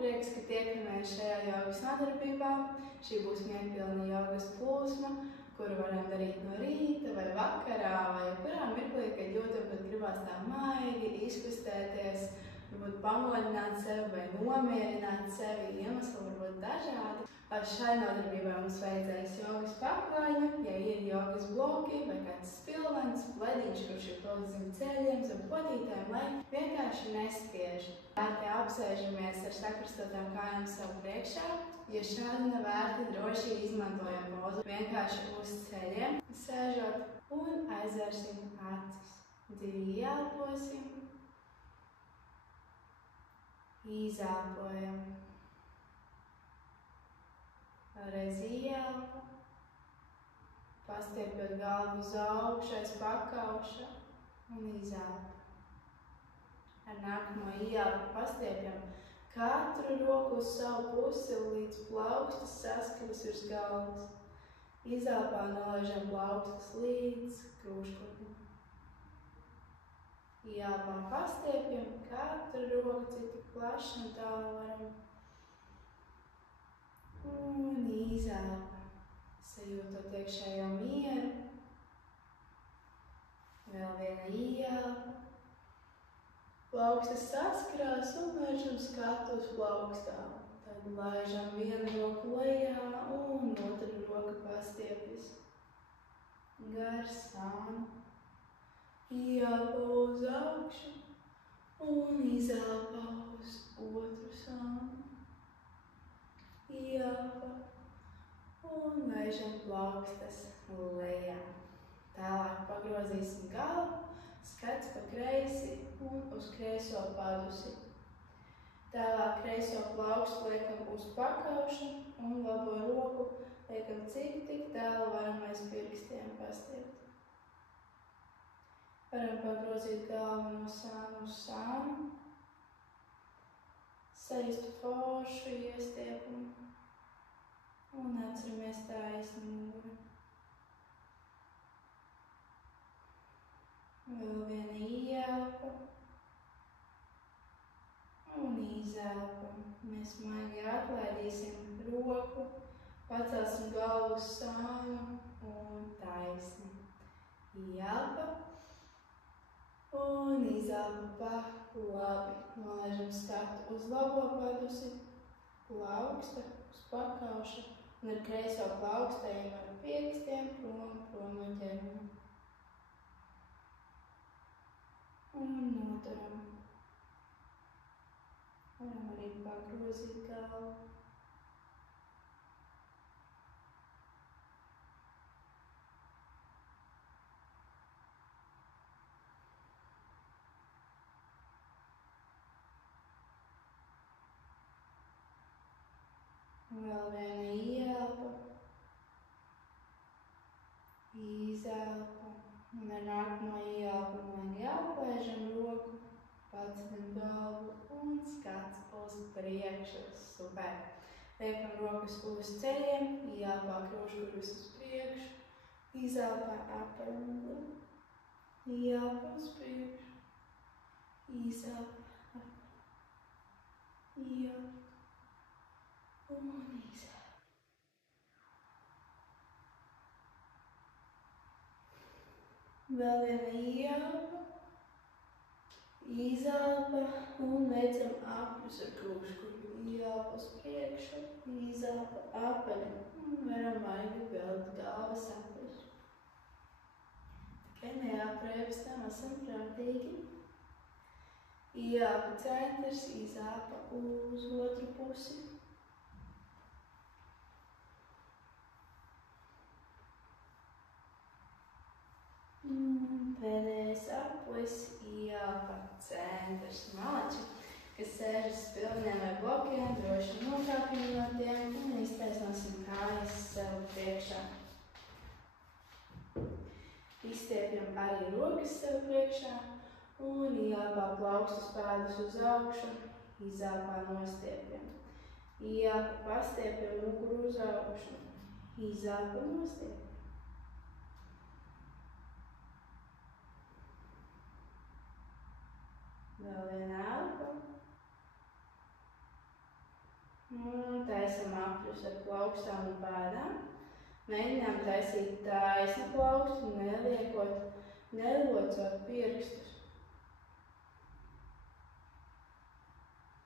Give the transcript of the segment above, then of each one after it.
Prieks, ka tiekamies šajā jogas nodarbībā. Šī būs mierpilna jogas plūsma, kuru varam darīt no rīta vai vakarā vai jebkurā mirklī, kad jūtam, kad gribās tā maigi izkustēties, varbūt pamodināt sevi vai nomierināt sevi. Iemesli var būt dažādi. Šai nodarbībai mums vajadzēs jogas paklāja, ja ir jogas bloki vai kāds spilvens, plediņš, kurš ir palicis zem ceļiem, zem potītēm, lai vienkārši nespiež. Vērti apsēžamies ar sakrastotām kājām sev priekšā. Ja šādi nav vērti, droši izmantojam pozu vienkārši uz ceļiem, sēžot un aizvērsim acis. Dziļi ieelposim, izelpojam. Vēlreiz ieelpa, pastiepjot galvu uz augšu, aiz pakauša un izelpa. Ar nākamo ieelpu pastiepjam katru roku uz savu pusi, līdz plaukstas saskaras virs galvas. Izelpā nolaižam plaukstas līdz krūškotnei. Ieelpā pastiepjam katru roku, cik plaši un tālu varam. Un izelpa, sajūtot iekšējo mieru. Vēl viena ieelpa. Plaukstas saskarās un vēršam skatu uz plaukstām. Tad laižam vienu roku lejā un otru roku pastiepjas. Gar sānu. Ieelpa uz augšu un izelpa uz otru sānu. Ieelpa un laižam plaukstas lejā. Tālāk pagrozīsim galvu, skats pa kreisi un uz kreiso padusi. Tālāk kreiso plaukstu liekam uz pakauša un labo roku liekam tik tālu varam aiz pirkstiem pastiept. Varam pagrozīt galvu no sānu uz sānu. Saistu foršu iestiepumu un atceramies taisnu mūri. Vēl viena ieelpa un izelpa. Mēs maigi atlaidīsim roku, pacelsim galvu uz sānu un taisni. Ieelpa un izelpa pa labi. Nolaižam skatu uz labo padusi, plauksta uz pakauša un ar kreiso plaukstējam ar pirkstiem prom no ķermeņa. Un noturam. Varam arī pagrozīt galvu. Vēl viena ieelpa, izelpa, un ar nākamo ieelpu maigi atplēžam roku, paceļam galvu un skats uz priekšu. Super! Liekam rokas uz ceļiem, ieelpā krūškurvis uz priekšu, izelpā apaļumā, ieelpa uz priekšu, izelpa apaļumā, ieelpa. Un izelpa. Vēl viena ieelpa, izelpa un veicam apļus ar krūškurvi. Ieelpa uz priekšu, izelpa apaļi un varam maigi pelt galvas apļus. Tikai neapreibstam, esam prātīgi. Ieelpa centrs, izelpa uz otru pusi. Pēdējais aplis, ieelpa centrs. Malači, kas sēžas spilveniem vai blokiem, droši nokāpjam no tiem un iztaisnosim kājas sev priekšā. Izstiepjam arī rokas sev priekšā un ieelpā plaukstus pēdus uz augšu, izelpā nostiepjam. Ieelpa pastiepjam muguru uz augšu, izelpa nostiepjam. Vēl viena elpa. Un taisam apļus ar plaukstām un pēdām. Mēģinām taisīt taisnu plaukstu, nelocot pirkstus.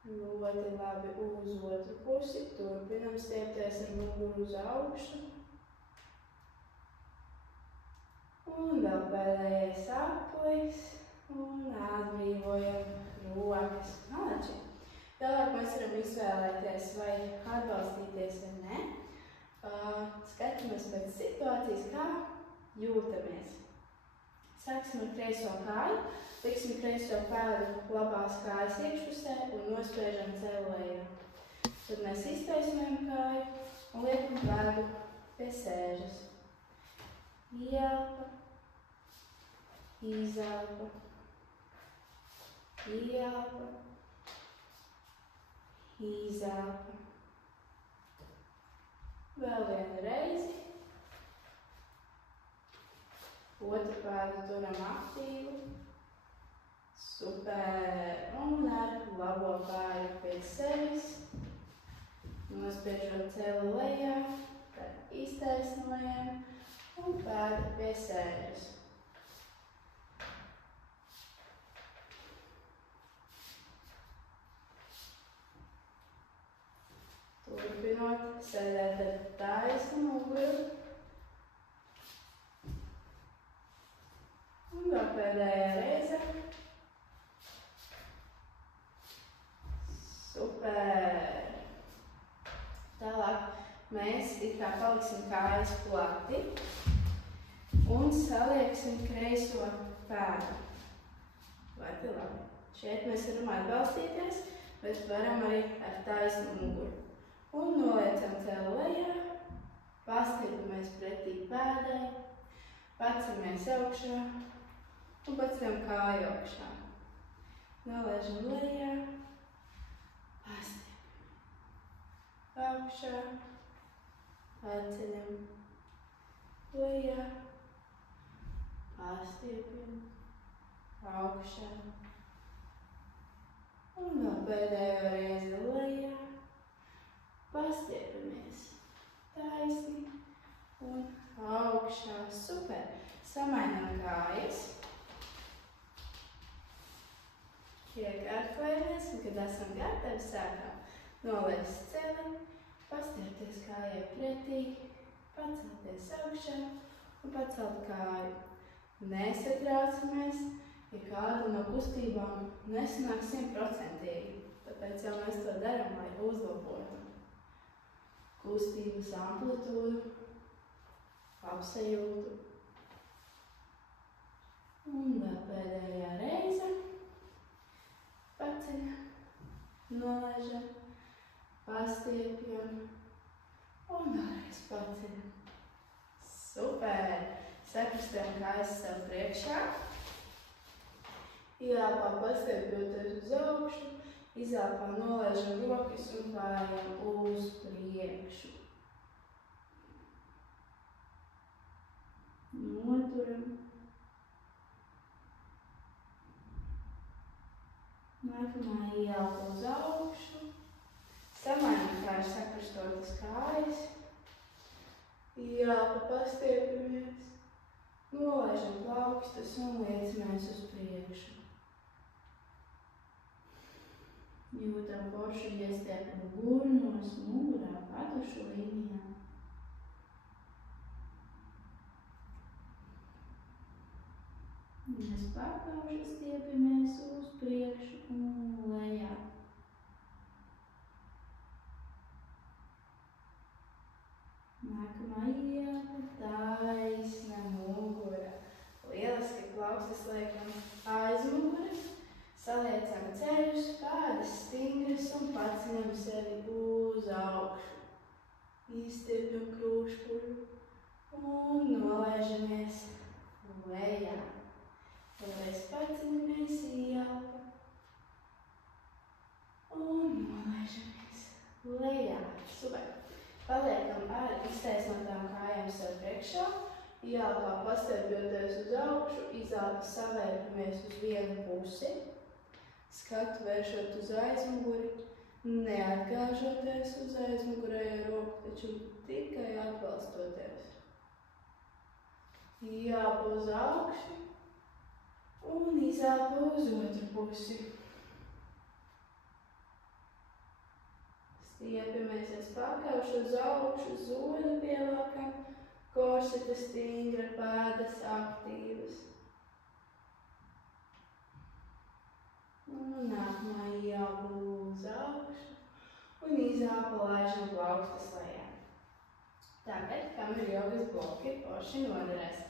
Ļoti labi uz otru pusi. Turpinam stiepties ar muguru uz augšu. Un vēl pēdējais aplis. Un atbrīvojam rokas. Malači. Tālāk mēs varam izvēlēties, vai atbalstīties vai ne. Skatāmies pēc situācijas, kā jūtamies. Sāksim ar kreiso kāju. Liksim kreiso pēdu labās kājas iekšpusē un nospriežam celu lejā. Tad mēs iztaisnojam kāju un liekam pēdu pie sēžas. Ieelpa, izelpa, ieelpa, izelpa. Vēl vienu reizi. Otru pēdu turam aktīvu. Super. Un ar labo kāju pie sevis. Nospiežot celu lejā. Tad iztaisnojam un pēdu pie sēžas. Turpinot sēdēt ar taisnu muguru. Un vēl pēdējā reize. Super! Tālāk mēs it kā paliksim kājas plati un salieksim kreiso pēdu. Ļoti labi. Šeit mēs varam atbalstīties, bet varam arī ar taisnu muguru. Un noliecam celu lejā, pastipramies pretī pēdai, paceļamies augšā un paceļam kāju augšā. Noliežam lejā, pastipramies augšā, paceļam lejā, pastipramies augšā. Un vēl pēdējo reizi lejā. Pastiepamies taisni un augšā. Super! Samainām kājas. Iekārtojamies, un kad esam gatavi, sākam nolaist celi, pastiepties kājai pretī, pacelties augšā un pacelt kāju. Nesatraucamies, ja kāda no kustībām nesanāk 100%, tāpēc jau mēs to darām, lai uzlabotu kustības amplitūdu, apsajūtu. Un vēl pēdējā reize. Paceļam, nolaižam, pastiepjam un vēlreiz paceļam. Super! Sakrustam kājas sev priekšā. Ielpā pastiepjoties uz augšu. Izelpā nolaižam rokas un pārējām uz priekšu. Noturam. Nākamā ielpa uz augšu. Samainam kājas sakrustotas kājas. Ielpa pastiepamies. Nolaižam plaukstas un liecamies uz priekšu. Jūtam foršu iestiepumu gurnos, mugurā, patušu līnijā. Mēs pakauši stiepamies uz priekšu un lejā. Nākamā ielpa, taisna mugura. Lieliski plaukstas liekam aiz muguras. Saliecam ceļus, pēdas stingras un paceļam sevi uz augšu. Izstiepjam krūšpuļu un nolaižamies lejā. Vēlreiz paceļamies ielpa un nolaižamies lejā. Super! Paliekam ar iztaisnotām kājām sev priekšā. Ielpā pastiepjoties uz augšu, izelpa savērpamies uz vienu pusi. Skatu vēršot uz aizmuguri, neatgāžamies. gāžoties uz aizmugurējo roku, taču tikai atbalstoties. Ieelpo uz augšu un izelpo uz otru pusi. Stiepiamies aiz pakauša uz augšu, zoļu pielākam, korseta stingra, pēdas aktīvas. Un nākamā ieelpo uz augšu un izelpo laižam plaukstas lejā. Tagad, kam ir jogas bloki, forši noderēs.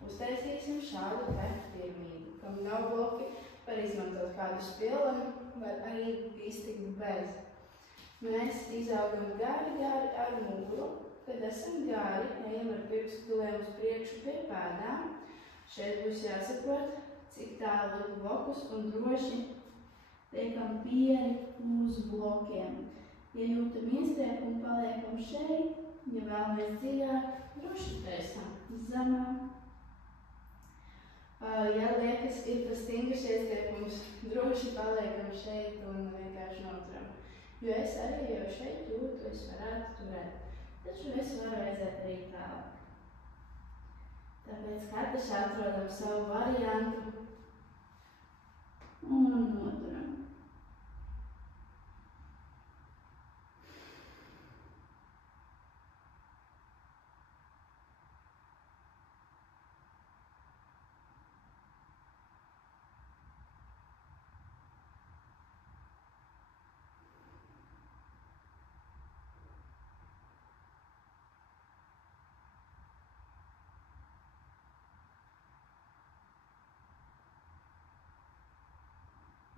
Uztaisīsim šādu te piramīdu. Kam nav bloki, var izmantot kādu spilvenu, var arī iztikt bez. Mēs izaugam gari ar muguru. Kad esam gari, ejam ar pirkstu galiem uz priekšu pie pēdām. Šeit būs jāsaprot, cik tālu ir blokus un droši liekam pieri uz blokiem. Ja jūtam iestrēpumu, paliekam šeit. Ja vēlamies dziļāk, droši taisām zemāk. Ja liekas, ir tas stingrs iestrēpums, droši paliekam šeit un vienkārši noturam. Jo es arī jau šeit jūtu, es varētu turēt, taču es varu redzēt arī tālāk. Tāpēc katrs atrodam savu variantu un noturam.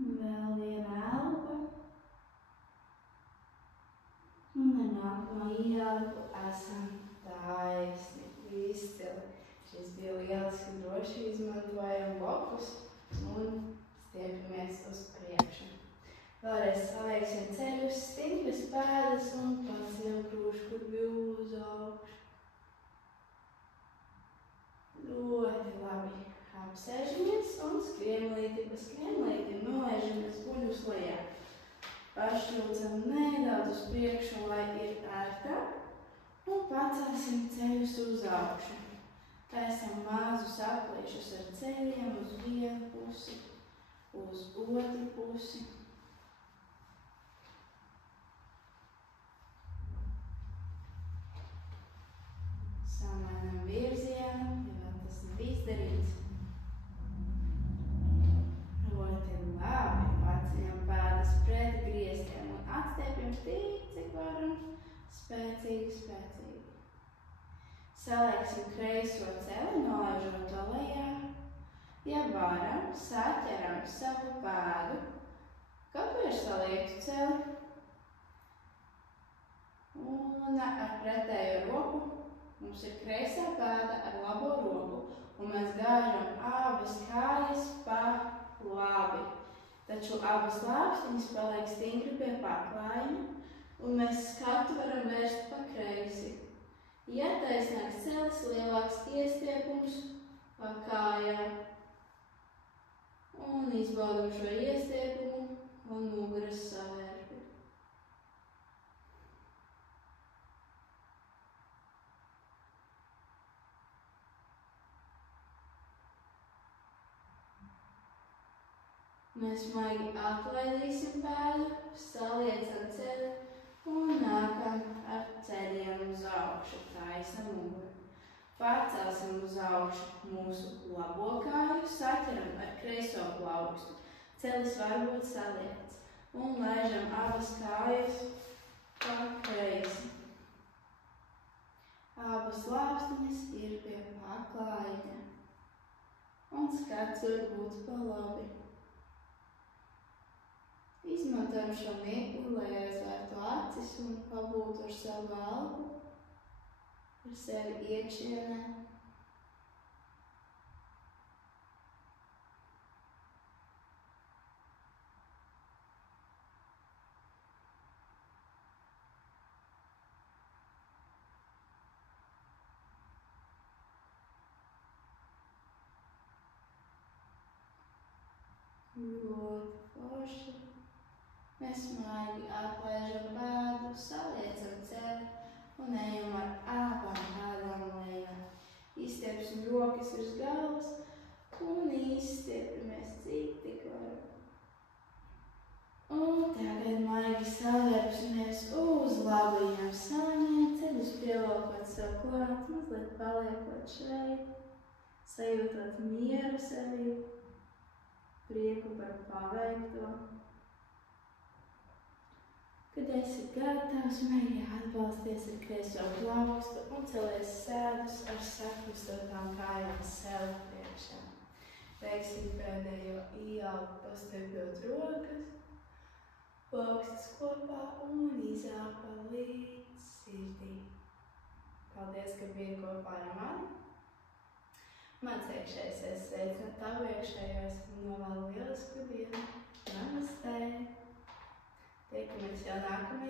Vēl viena elpa. Un ar nākamo ieelpu esam taisni, izcili. Šis bija lieliski, droši izmantojam blokus un stiepamies uz priekšu. Vēlreiz salieksim ceļus, stingras pēdas un paceļam krūškurbi uz augšu. Ļoti labi. Apsēžamies un skriemlīti pa skriemlītim nolaižamies guļus lejā. Pašļūcam nedaudz uz priekšu, lai ir ērtāk un pacelsim ceļus uz augšu. Taisam mazus aplīšus ar ceļiem uz vienu pusi, uz otru pusi. Samainam virzienu, ja vēl tas nav izdarīts. Ļoti labi. Paceļam pēdas pret griestiem un atstiepjam tik, cik varam. Spēcīgi. Salieksim kreiso celi, nolaižot to lejā. Ja varam, saķeram savu pēdu. Kāpēc saliektu celi? Un ar pretējo roku mums ir kreisā pēda ar labo roku. Un mēs gāžam abas kājas pa labi. Taču abas lāpstiņas paliek stingri pie paklājuma, un mēs skatu varam vērst pa kreisi. Ja taisnāks celis, lielāks iestiepums pa kājām. Un izbaudam šo iestiepumu un muguras savērpi. Mēs maigi atlaidīsim pēdu, saliecam ceļu un nākam ar ceļiem uz augšu, taisam muguru. Pacelsim uz augšu mūsu labo kāju, saķeram ar kreiso plaukstu. Celis var būt saliekts un laižam abas kājas pa kreisi. Abas lāpstiņas ir pie paklājuma un skats var būt pa labi. Izmantojam šo mirkli, lai aizvērtu acis un pabūtu ar savu elpu, ar sevi iekšienē. Ļoti forši. Mēs maigi atlaižam pēdu paliekot šeit, sajūtot mieru sevi, prieku par paveikto. Kad esi gatavs, mēģini atbalsties ar kreiso plaukstu un celies sēdus ar sakrustotām kājām sev priekšā. Veiksim pēdējo ieelpu, pastepjot rokas, plaukstas kopā un izelpa līdz sirdī. Paldies, ka biji kopā ar mani. Mans iekšējais es sveicināt tavu iekšējos un novēlu lielisku dienu. Namaste! Tiekamies jau nākamajā